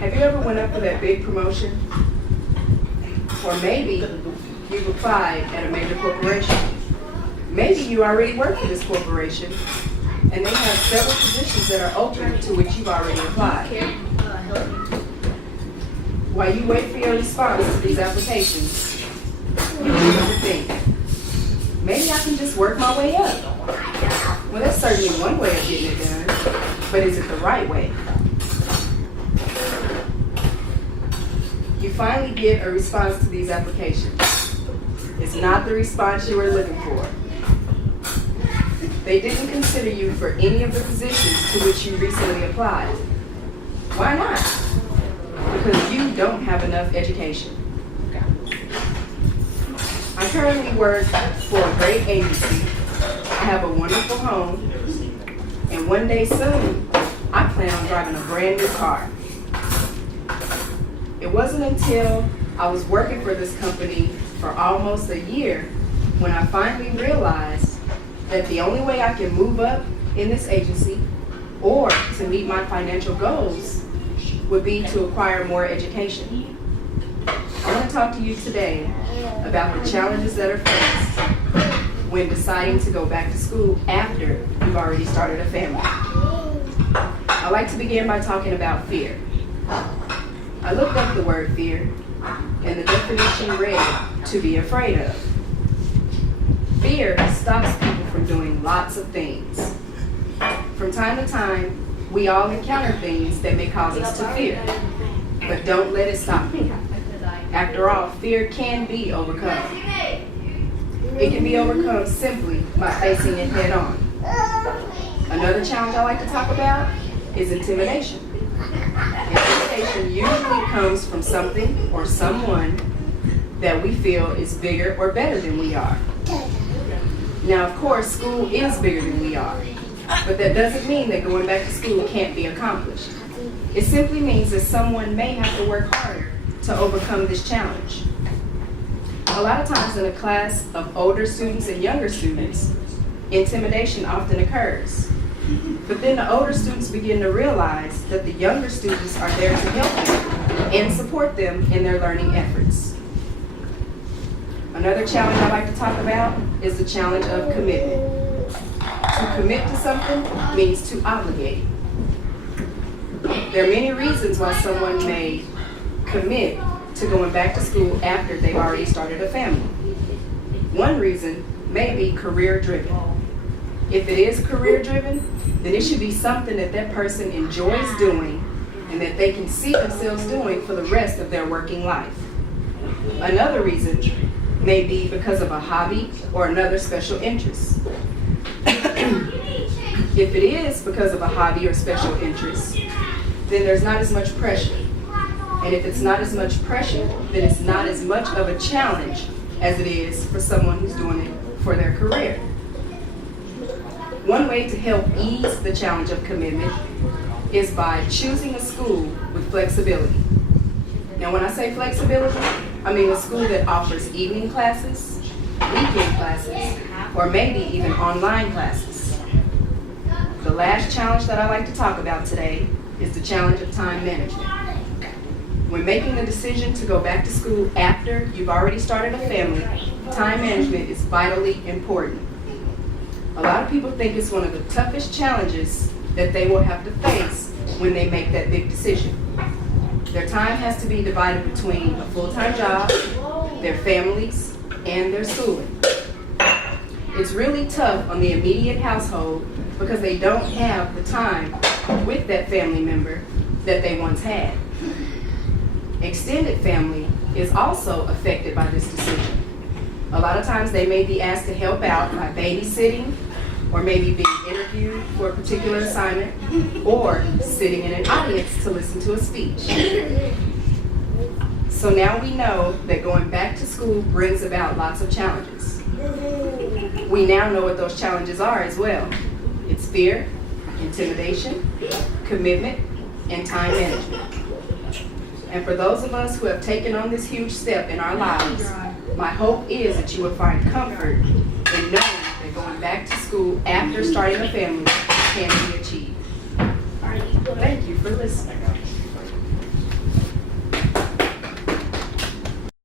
Have you ever went up for that big promotion? Or maybe you've applied at a major corporation. Maybe you already work for this corporation and they have several positions that are open to which you've already applied. While you wait for your response to these applications, you begin to think, maybe I can just work my way up. Well, that's certainly one way of getting it done, but is it the right way? You finally get a response to these applications. It's not the response you were looking for. They didn't consider you for any of the positions to which you recently applied. Why not? Because you don't have enough education. I currently work for a great agency. I have a wonderful home, and one day soon, I plan on driving a brand new car. It wasn't until I was working for this company for almost a year when I finally realized that the only way I can move up in this agency or to meet my financial goals would be to acquire more education. I want to talk to you today about the challenges that are faced when deciding to go back to school after you've already started a family. I'd like to begin by talking about fear. I looked up the word fear, and the definition read, to be afraid of. Fear stops people from doing lots of things. From time to time, we all encounter things that may cause us to fear, but don't let it stop you. After all, fear can be overcome. It can be overcome simply by facing it head on. Another challenge I like to talk about is intimidation. Intimidation usually comes from something or someone that we feel is bigger or better than we are. Now, of course, school is bigger than we are, but that doesn't mean that going back to school can't be accomplished. It simply means that someone may have to work harder to overcome this challenge. A lot of times in a class of older students and younger students, intimidation often occurs. But then the older students begin to realize that the younger students are there to help them and support them in their learning efforts. Another challenge I like to talk about is the challenge of commitment. To commit to something means to obligate. There are many reasons why someone may commit to going back to school after they've already started a family. One reason may be career-driven. If it is career-driven, then it should be something that that person enjoys doing and that they can see themselves doing for the rest of their working life. Another reason may be because of a hobby or another special interest. If it is because of a hobby or special interest, then there's not as much pressure. And if it's not as much pressure, then it's not as much of a challenge as it is for someone who's doing it for their career. One way to help ease the challenge of commitment is by choosing a school with flexibility. Now, when I say flexibility, I mean a school that offers evening classes, weekend classes, or maybe even online classes. The last challenge that I like to talk about today is the challenge of time management. When making a decision to go back to school after you've already started a family, time management is vitally important. A lot of people think it's one of the toughest challenges that they will have to face when they make that big decision. Their time has to be divided between a full-time job, their families, and their schooling. It's really tough on the immediate household because they don't have the time with that family member that they once had. Extended family is also affected by this decision. A lot of times they may be asked to help out by babysitting, or maybe being interviewed for a particular assignment, or sitting in an audience to listen to a speech. So now we know that going back to school brings about lots of challenges. We now know what those challenges are as well. It's fear, intimidation, commitment, and time management. And for those of us who have taken on this huge step in our lives, my hope is that you will find comfort in knowing that going back to school after starting a family can be achieved. Thank you for listening.